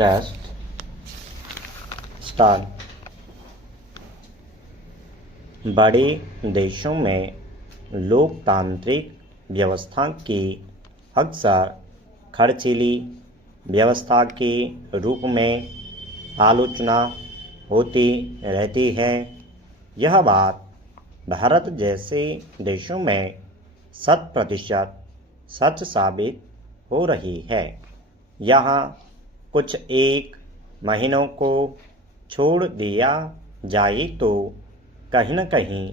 Test start. बड़े देशों में लोकतांत्रिक व्यवस्था की अक्सर खर्चीली व्यवस्था के रूप में आलोचना होती रहती है। यह बात भारत जैसे देशों में 100% सच साबित हो रही है। यहाँ कुछ एक महीनों को छोड़ दिया जाए तो कहीं न कहीं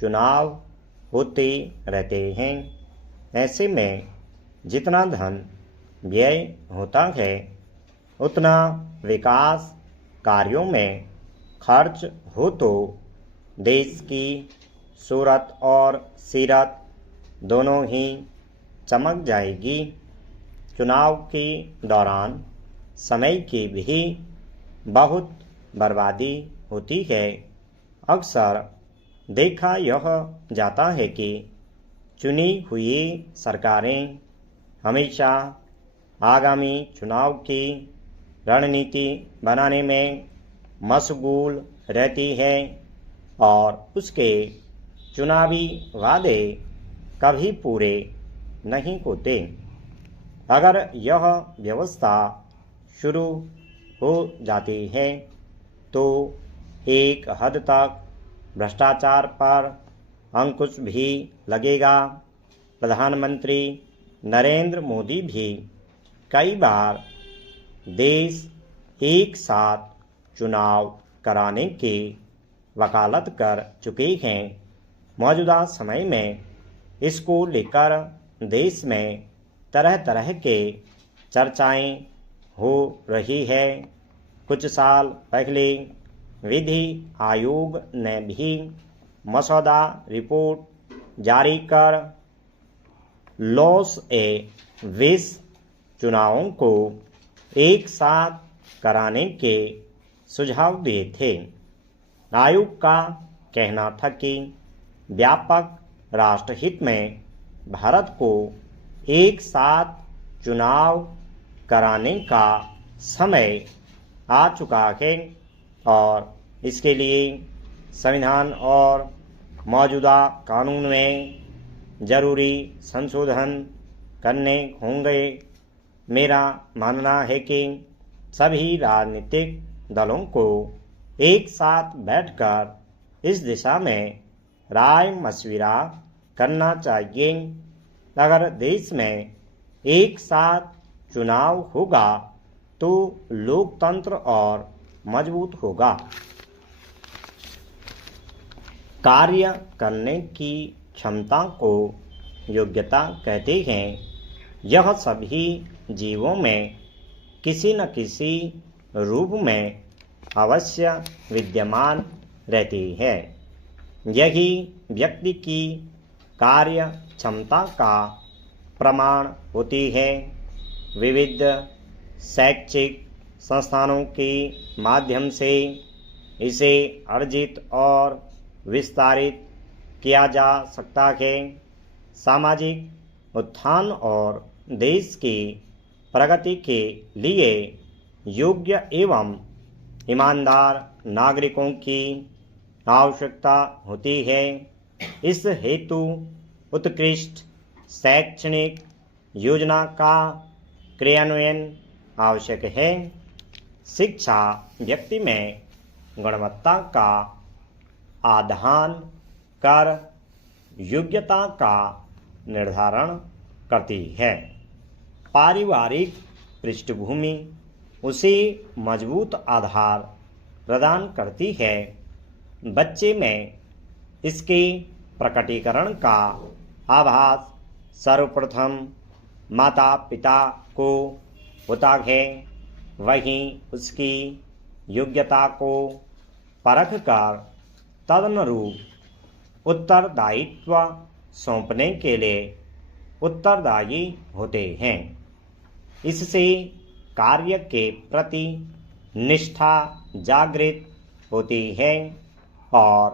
चुनाव होते रहते हैं। ऐसे में जितना धन व्यय होता है उतना विकास कार्यों में खर्च हो तो देश की सूरत और सीरत दोनों ही चमक जाएगी। चुनाव के दौरान समय की भी बहुत बर्बादी होती है। अक्सर देखा यह जाता है कि चुनी हुई सरकारें हमेशा आगामी चुनाव की रणनीति बनाने में मशगूल रहती है और उसके चुनावी वादे कभी पूरे नहीं होते। अगर यह व्यवस्था शुरू हो जाती है तो एक हद तक भ्रष्टाचार पर अंकुश भी लगेगा। प्रधानमंत्री नरेंद्र मोदी भी कई बार देश एक साथ चुनाव कराने की वकालत कर चुके हैं। मौजूदा समय में इसको लेकर देश में तरह तरह के चर्चाएं हो रही है। कुछ साल पहले विधि आयोग ने भी मसौदा रिपोर्ट जारी कर लॉस एंजल्स चुनावों को एक साथ कराने के सुझाव दिए थे। आयोग का कहना था कि व्यापक राष्ट्रहित में भारत को एक साथ चुनाव कराने का समय आ चुका है और इसके लिए संविधान और मौजूदा कानून में जरूरी संशोधन करने होंगे। मेरा मानना है कि सभी राजनीतिक दलों को एक साथ बैठकर इस दिशा में राय मशविरा करना चाहिए। अगर देश में एक साथ चुनाव होगा तो लोकतंत्र और मजबूत होगा। कार्य करने की क्षमता को योग्यता कहते हैं। यह सभी जीवों में किसी न किसी रूप में अवश्य विद्यमान रहती है। यही व्यक्ति की कार्य क्षमता का प्रमाण होती है। विविध शैक्षिक संस्थानों के माध्यम से इसे अर्जित और विस्तारित किया जा सकता है। सामाजिक उत्थान और देश की प्रगति के लिए योग्य एवं ईमानदार नागरिकों की आवश्यकता होती है। इस हेतु उत्कृष्ट शैक्षणिक योजना का क्रियान्वयन आवश्यक है। शिक्षा व्यक्ति में गुणवत्ता का आधान कर योग्यता का निर्धारण करती है। पारिवारिक पृष्ठभूमि उसे मजबूत आधार प्रदान करती है। बच्चे में इसके प्रकटीकरण का आभास सर्वप्रथम माता पिता को होता है। वहीं उसकी योग्यता को परख कर तदनुरूप उत्तरदायित्व सौंपने के लिए उत्तरदायी होते हैं। इससे कार्य के प्रति निष्ठा जागृत होती है और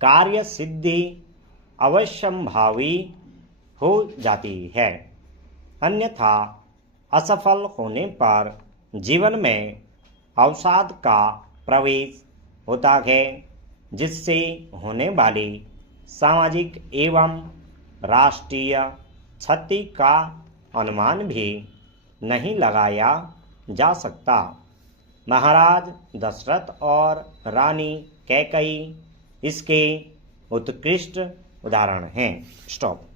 कार्य सिद्धि अवश्यंभावी हो जाती है। अन्यथा असफल होने पर जीवन में अवसाद का प्रवेश होता है, जिससे होने वाली सामाजिक एवं राष्ट्रीय क्षति का अनुमान भी नहीं लगाया जा सकता। महाराज दशरथ और रानी कैकेयी इसके उत्कृष्ट उदाहरण हैं। स्टॉप।